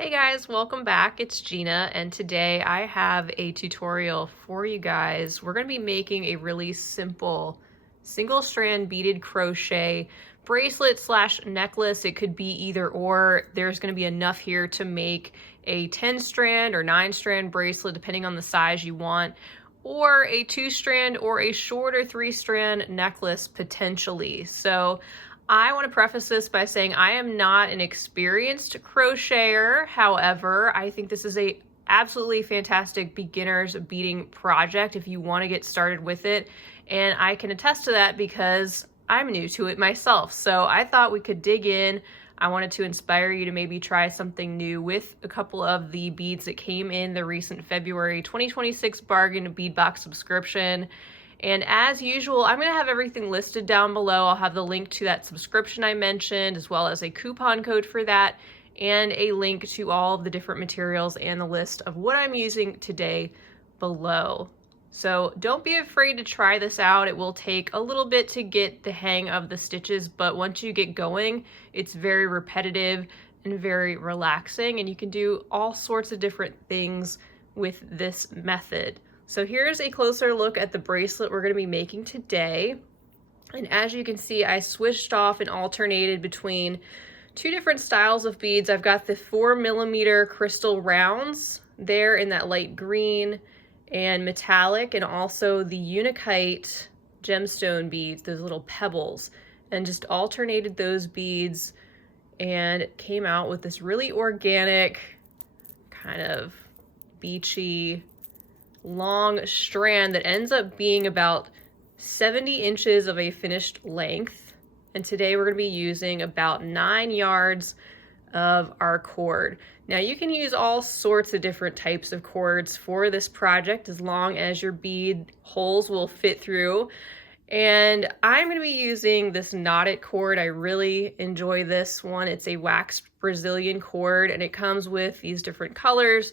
Hey guys, welcome back. It's Gina, and today I have a tutorial for you guys. We're going to be making a really simple single strand beaded crochet bracelet slash necklace. It could be either or. There's going to be enough here to make a 10 strand or 9 strand bracelet depending on the size you want, or a 2 strand or a shorter 3 strand necklace potentially. So I want to preface this by saying I am not an experienced crocheter. However, I think this is a absolutely fantastic beginner's beading project if you want to get started with it. And I can attest to that because I'm new to it myself. So I thought we could dig in. I wanted to inspire you to maybe try something new with a couple of the beads that came in the recent February 2026 Bargain Bead Box subscription. And as usual, I'm going to have everything listed down below. I'll have the link to that subscription I mentioned, as well as a coupon code for that, and a link to all of the different materials and the list of what I'm using today below. So don't be afraid to try this out. It will take a little bit to get the hang of the stitches, but once you get going, it's very repetitive and very relaxing, and you can do all sorts of different things with this method. So here's a closer look at the bracelet we're going to be making today. And as you can see, I switched off and alternated between two different styles of beads. I've got the 4mm crystal rounds there in that light green and metallic, and also the Unakite gemstone beads, those little pebbles, and just alternated those beads and came out with this really organic, kind of beachy, long strand that ends up being about 70 inches of a finished length. And today we're going to be using about 9 yards of our cord. Now you can use all sorts of different types of cords for this project as long as your bead holes will fit through. And I'm going to be using this knotted cord. I really enjoy this one. It's a waxed Brazilian cord and it comes with these different colors.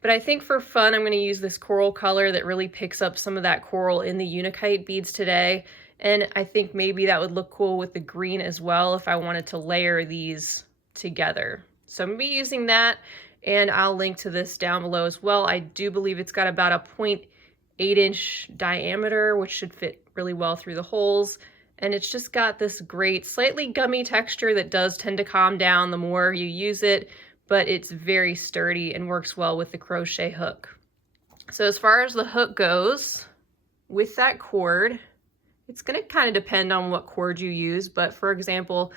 But I think for fun, I'm going to use this coral color that really picks up some of that coral in the Unakite beads today. And I think maybe that would look cool with the green as well if I wanted to layer these together. So I'm going to be using that, and I'll link to this down below as well. I do believe it's got about a 0.8 inch diameter, which should fit really well through the holes. And it's just got this great, slightly gummy texture that does tend to calm down the more you use it, but it's very sturdy and works well with the crochet hook. So as far as the hook goes, with that cord, it's going to kind of depend on what cord you use, but for example,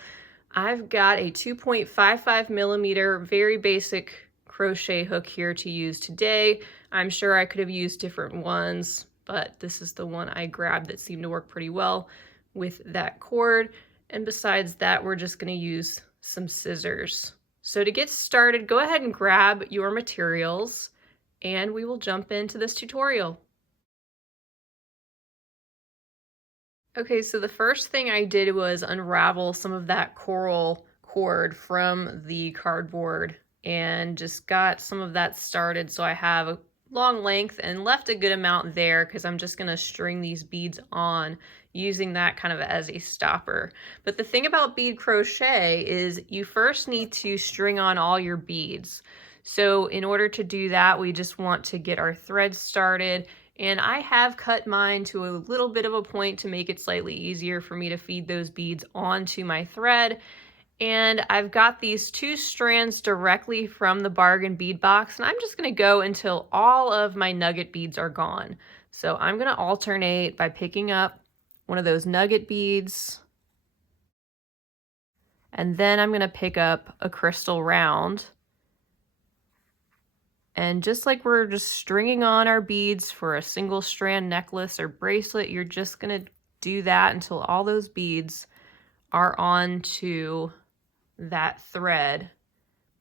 I've got a 2.55mm very basic crochet hook here to use today. I'm sure I could have used different ones, but this is the one I grabbed that seemed to work pretty well with that cord. And besides that, we're just going to use some scissors. So to get started, go ahead and grab your materials and we will jump into this tutorial. Okay, so the first thing I did was unravel some of that coral cord from the cardboard and just got some of that started so I have a long length and left a good amount there because I'm just going to string these beads on using that kind of as a stopper. But the thing about bead crochet is you first need to string on all your beads. So in order to do that, we just want to get our thread started. And I have cut mine to a little bit of a point to make it slightly easier for me to feed those beads onto my thread. And I've got these 2 strands directly from the Bargain Bead Box, and I'm just going to go until all of my nugget beads are gone. So I'm going to alternate by picking up one of those nugget beads, and then I'm going to pick up a crystal round. And just like we're just stringing on our beads for a single strand necklace or bracelet, you're just going to do that until all those beads are onto that thread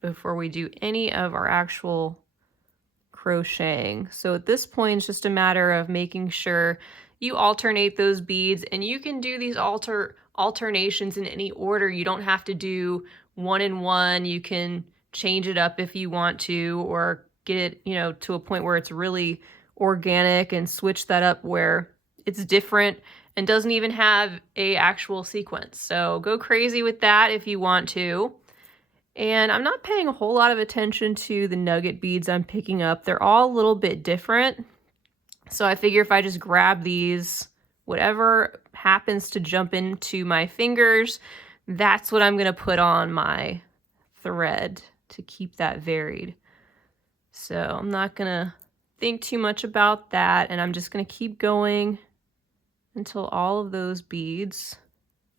before we do any of our actual crocheting. So at this point, it's just a matter of making sure you alternate those beads, and you can do these alternations in any order. You don't have to do 1 and 1. You can change it up if you want to, or get it, you know, to a point where it's really organic and switch that up where it's different and doesn't even have a actual sequence. So go crazy with that if you want to. And I'm not paying a whole lot of attention to the nugget beads I'm picking up. They're all a little bit different. So I figure if I just grab these, whatever happens to jump into my fingers, that's what I'm going to put on my thread to keep that varied. So I'm not going to think too much about that, and I'm just going to keep going until all of those beads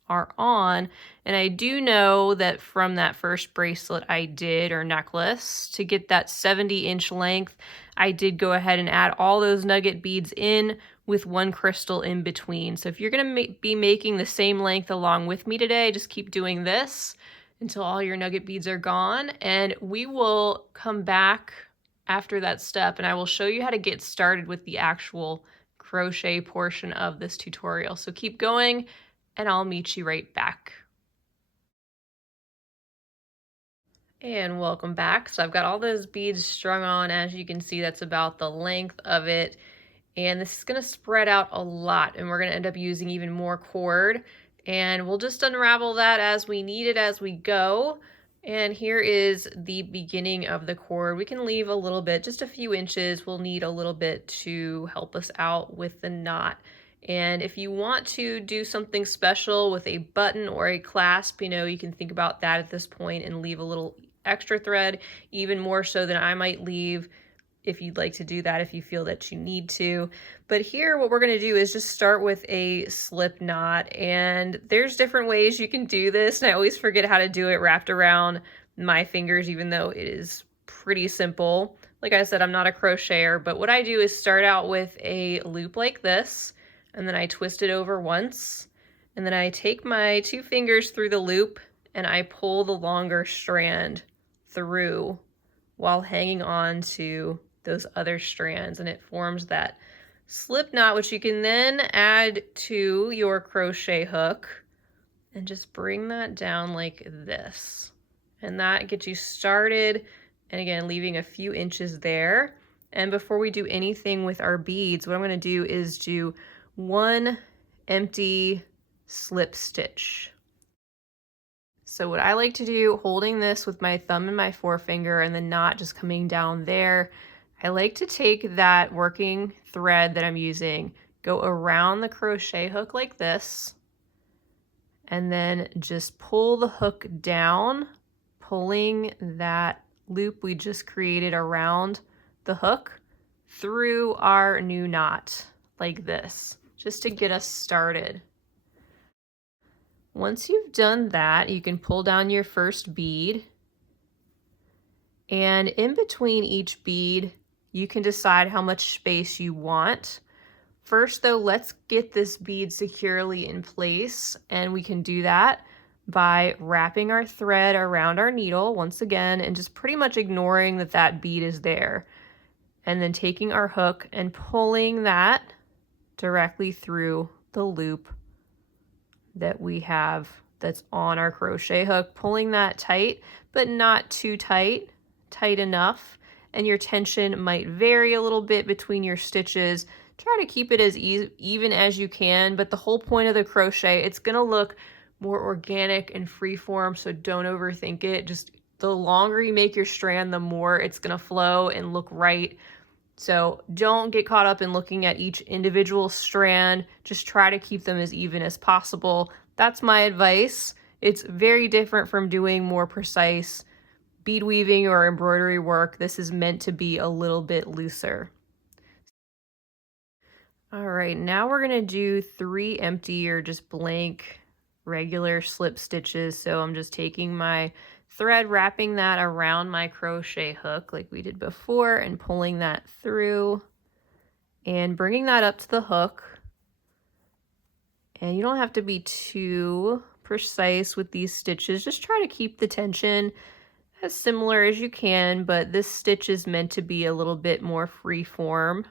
are on. And I do know that from that first bracelet I did, or necklace, to get that 70-inch length, I did go ahead and add all those nugget beads in with one crystal in between. So if you're going to be making the same length along with me today, just keep doing this until all your nugget beads are gone, and we will come back after that step and I will show you how to get started with the actual crochet portion of this tutorial. So keep going and I'll meet you right back. And welcome back. So I've got all those beads strung on. As you can see, that's about the length of it. And this is going to spread out a lot, and we're going to end up using even more cord. And we'll just unravel that as we need it as we go. And here is the beginning of the cord. We can leave a little bit, just a few inches. We'll need a little bit to help us out with the knot. And if you want to do something special with a button or a clasp, you can think about that at this point and leave a little extra thread, even more so than I might leave, if you'd like to do that, if you feel that you need to. But here, what we're going to do is just start with a slip knot, and there's different ways you can do this, and I always forget how to do it wrapped around my fingers, even though it is pretty simple. Like I said, I'm not a crocheter, but what I do is start out with a loop like this, and then I twist it over once, and then I take my 2 fingers through the loop and I pull the longer strand through while hanging on to those other strands, and it forms that slip knot, which you can then add to your crochet hook and just bring that down like this. And that gets you started, and again, leaving a few inches there. And before we do anything with our beads, what I'm going to do is do 1 empty slip stitch. So what I like to do, holding this with my thumb and my forefinger and the knot just coming down there, I like to take that working thread that I'm using, go around the crochet hook like this, and then just pull the hook down, pulling that loop we just created around the hook through our new knot like this, just to get us started. Once you've done that, you can pull down your first bead, and in between each bead, you can decide how much space you want. First though, let's get this bead securely in place, and we can do that by wrapping our thread around our needle once again, and just pretty much ignoring that that bead is there. And then taking our hook and pulling that directly through the loop that we have that's on our crochet hook, pulling that tight, but not too tight, tight enough. And your tension might vary a little bit between your stitches. Try to keep it as even as you can, but the whole point of the crochet, it's gonna look more organic and freeform, so don't overthink it. Just the longer you make your strand, the more it's gonna flow and look right. So don't get caught up in looking at each individual strand. Just try to keep them as even as possible. That's my advice. It's very different from doing more precise bead weaving or embroidery work. This is meant to be a little bit looser. All right, now we're gonna do 3 empty or just blank regular slip stitches. So I'm just taking my thread, wrapping that around my crochet hook like we did before, and pulling that through and bringing that up to the hook. And you don't have to be too precise with these stitches. Just try to keep the tension as similar as you can, but this stitch is meant to be a little bit more free form.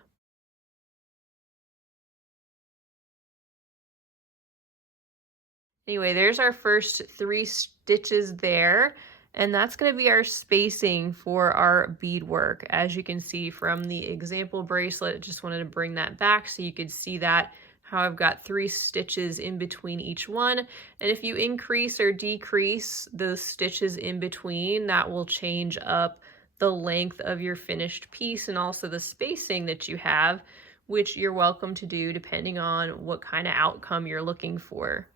Anyway, there's our first 3 stitches there, and that's going to be our spacing for our beadwork. As you can see from the example bracelet, I just wanted to bring that back so you could see that, how I've got 3 stitches in between each one. And if you increase or decrease those stitches in between, that will change up the length of your finished piece and also the spacing that you have, which you're welcome to do depending on what kind of outcome you're looking for.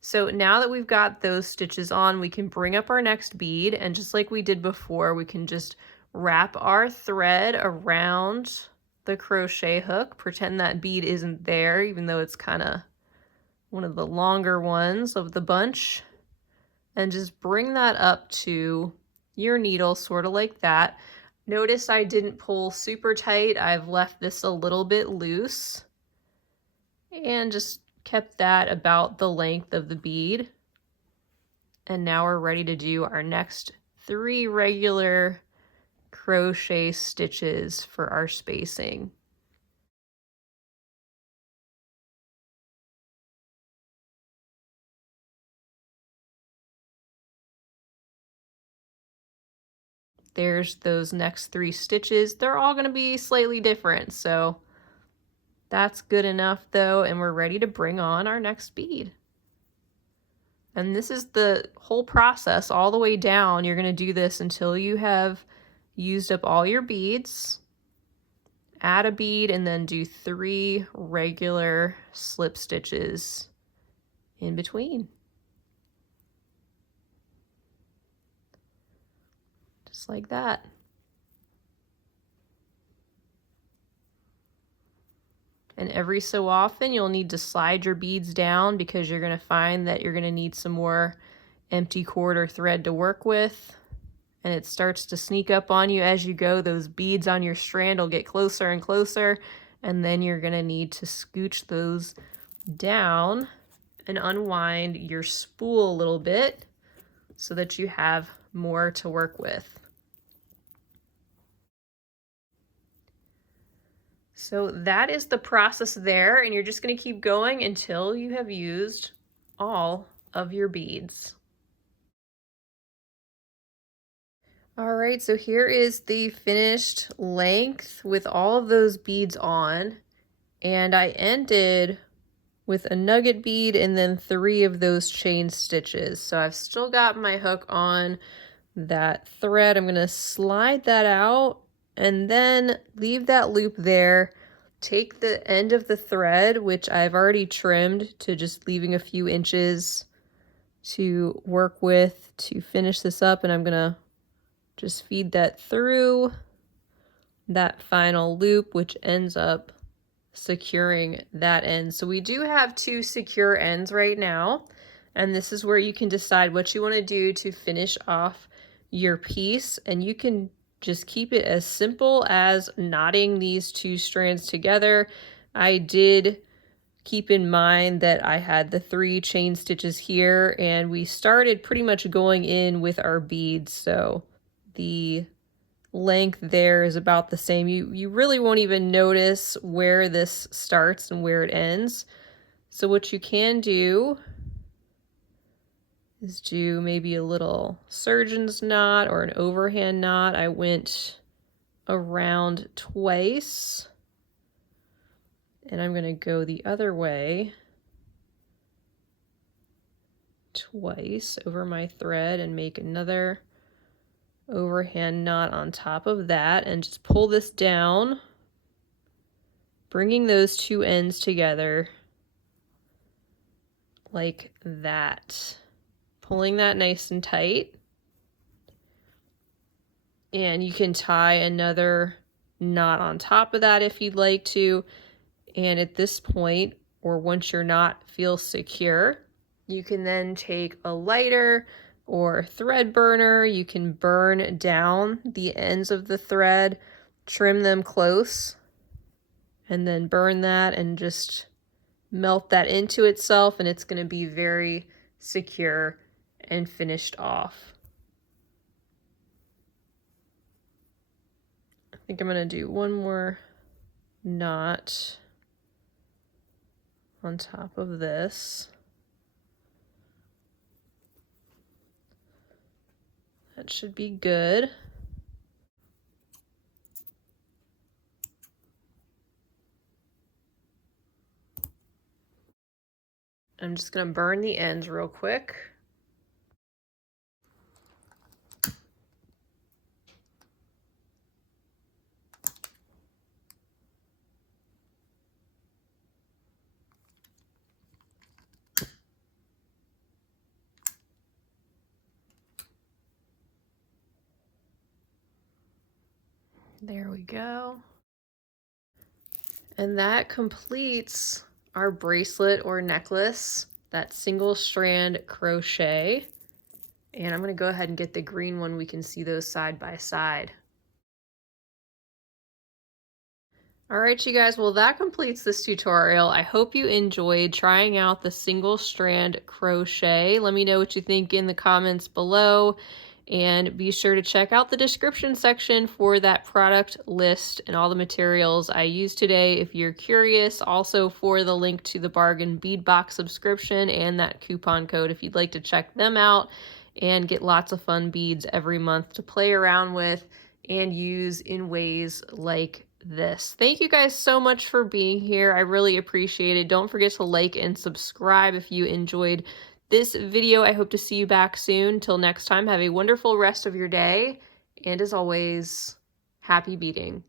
So now that we've got those stitches on, we can bring up our next bead, and just like we did before, we can just wrap our thread around the crochet hook, pretend that bead isn't there, even though it's kind of one of the longer ones of the bunch, and just bring that up to your needle, sort of like that. Notice I didn't pull super tight. I've left this a little bit loose and just kept that about the length of the bead. And now we're ready to do our next 3 regular crochet stitches for our spacing. There's those next 3 stitches. They're all going to be slightly different, so that's good enough though, and we're ready to bring on our next bead. And this is the whole process all the way down. You're going to do this until you have used up all your beads. Add a bead and then do 3 regular slip stitches in between. Just like that. And every so often you'll need to slide your beads down because you're going to find that you're going to need some more empty cord or thread to work with. And it starts to sneak up on you as you go. Those beads on your strand will get closer and closer, and then you're going to need to scooch those down and unwind your spool a little bit so that you have more to work with. So that is the process there, and you're just going to keep going until you have used all of your beads. All right, so here is the finished length with all of those beads on, and I ended with a nugget bead and then 3 of those chain stitches. So I've still got my hook on that thread. I'm going to slide that out and then leave that loop there. Take the end of the thread, which I've already trimmed to just leaving a few inches to work with to finish this up, and I'm going to just feed that through that final loop, which ends up securing that end. So we do have 2 secure ends right now, and this is where you can decide what you want to do to finish off your piece, and you can just keep it as simple as knotting these 2 strands together. I did keep in mind that I had the 3 chain stitches here, and we started pretty much going in with our beads, so the length there is about the same. You really won't even notice where this starts and where it ends. So what you can do is do maybe a little surgeon's knot or an overhand knot. I went around twice, and I'm going to go the other way twice over my thread and make another overhand knot on top of that, and just pull this down, bringing those 2 ends together like that, pulling that nice and tight. And you can tie another knot on top of that if you'd like to. And at this point, or once your knot feels secure, you can then take a lighter or thread burner. You can burn down the ends of the thread, trim them close, and then burn that and just melt that into itself, and it's going to be very secure and finished off. I think I'm going to do one more knot on top of this. That should be good. I'm just gonna burn the ends real quick. There we go. And that completes our bracelet or necklace, that single strand crochet. And I'm going to go ahead and get the green one. We can see those side by side. All right, you guys, well, that completes this tutorial. I hope you enjoyed trying out the single strand crochet. Let me know what you think in the comments below, and be sure to check out the description section for that product list and all the materials I used today if you're curious. Also for the link to the Bargain Bead Box subscription and that coupon code if you'd like to check them out and get lots of fun beads every month to play around with and use in ways like this. Thank you guys so much for being here. I really appreciate it. Don't forget to like and subscribe if you enjoyed this video. I hope to see you back soon. Till next time, have a wonderful rest of your day. And as always, happy beading.